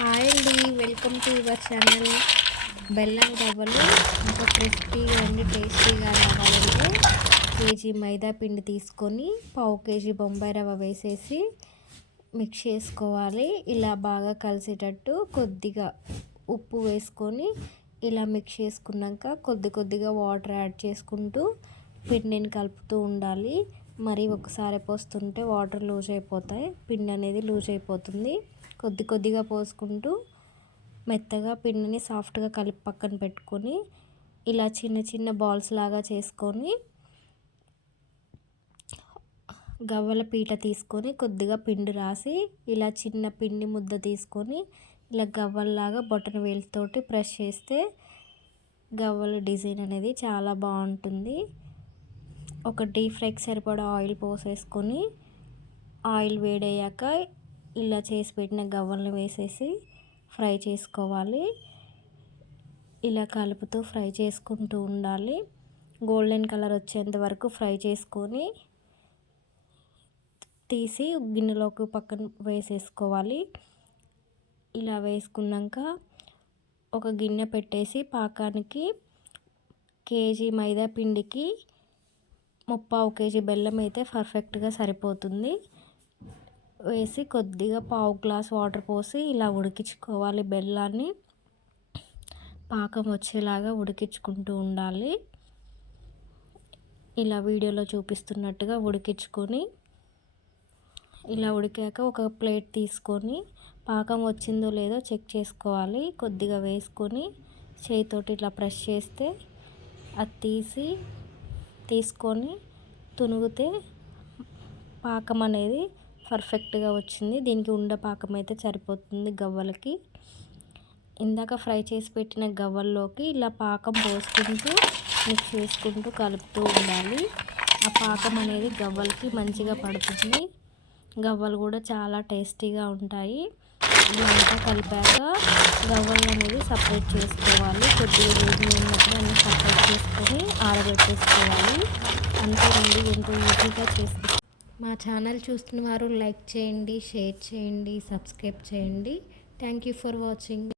Hi అండి, welcome to your channel. బెల్లం గవ్వలు ఇంకా క్రిస్పీగా ఉండి టేస్టీగా రావాలంటే కేజీ మైదా పిండి తీసుకొని పావు కేజీ బొంబాయి రవ్వ వేసేసి మిక్స్ చేసుకోవాలి. ఇలా బాగా కలిసేటట్టు కొద్దిగా ఉప్పు వేసుకొని ఇలా మిక్స్ చేసుకున్నాక కొద్దిగా వాటర్ యాడ్ చేసుకుంటూ పిండిని కలుపుతూ ఉండాలి. మరి ఒకసారి పోస్తుంటే వాటర్ లూజ్ అయిపోతాయి, పిండి అనేది లూజ్ అయిపోతుంది. కొద్దిగా పోసుకుంటూ మెత్తగా పిండిని సాఫ్ట్గా కలిపి పక్కన పెట్టుకొని ఇలా చిన్న బాల్స్ లాగా చేసుకొని గవ్వల పీట తీసుకొని కొద్దిగా పిండి రాసి ఇలా చిన్న పిండి ముద్ద తీసుకొని ఇలా గవ్వల్లాగా బొటన వేలుతోటి ప్రెస్ చేస్తే గవ్వల డిజైన్ అనేది చాలా బాగుంటుంది. ఒక డీప్ ఫ్రైకి సరిపడా ఆయిల్ పోసేసుకొని ఆయిల్ వేడయ్యాక ఇలా చేసి పెట్టిన గవ్వలను వేసేసి ఫ్రై చేసుకోవాలి. ఇలా కలుపుతూ ఫ్రై చేసుకుంటూ ఉండాలి. గోల్డెన్ కలర్ వచ్చేంత వరకు ఫ్రై చేసుకొని తీసి గిన్నెలోకి పక్కన వేసేసుకోవాలి. ఇలా వేసుకున్నాక ఒక గిన్నె పెట్టేసి పాకానికి కేజీ మైదా పిండికి 3/4 కేజీ బెల్లం అయితే పర్ఫెక్ట్గా సరిపోతుంది. వేసి కొద్దిగా పావు గ్లాస్ వాటర్ పోసి ఇలా ఉడికించుకోవాలి. బెల్లాన్ని పాకం వచ్చేలాగా ఉడికించుకుంటూ ఉండాలి. ఇలా వీడియోలో చూపిస్తున్నట్టుగా ఉడికించుకొని ఇలా ఉడికాక ఒక ప్లేట్ తీసుకొని పాకం వచ్చిందో లేదో చెక్ చేసుకోవాలి. కొద్దిగా వేసుకొని చేతితోటి ఇట్లా ప్రెస్ చేస్తే అది తీసుకొని తునిగితే పాకం అనేది పర్ఫెక్ట్గా వచ్చింది. దీనికి ఉండ పాకం అయితే సరిపోతుంది గవ్వలకి. ఇందాక ఫ్రై చేసి పెట్టిన గవ్వల్లోకి ఇలా పాకం పోసుకుంటూ మిక్స్ చేసుకుంటూ కలుపుతూ ఉండాలి. ఆ పాకం అనేది గవ్వలకి మంచిగా పడుతుంది. గవ్వలు కూడా చాలా టేస్టీగా ఉంటాయి. ఇదంతా కలిపాక గవ్వలు అనేది సపరేట్ చేసుకోవాలి. కొద్దిగా వేడి ఉన్నప్పుడు అన్నీ సపరేట్ చేసుకొని ఆరబెట్టేసుకోవాలి. అంతేనండి, ఎంతో ఈజీగా చేసుకోవాలి. మా ఛానల్ చూస్తున్న వారు లైక్ చేయండి, షేర్ చేయండి, సబ్స్క్రైబ్ చేయండి. Thank you for watching.